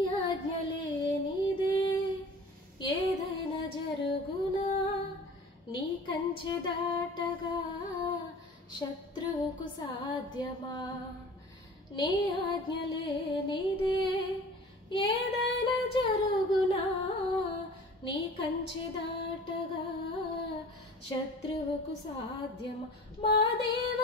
ఆజ్ఞలేనిదే ఏదైనా జరుగునా నీ కంచె దాటగా శత్రువుకు సాధ్యమా నీ ఆజ్ఞలేనిదే ఏదైనా జరుగునా నీ కంచె దాటగా శత్రువుకు సాధ్యమా మా దేవ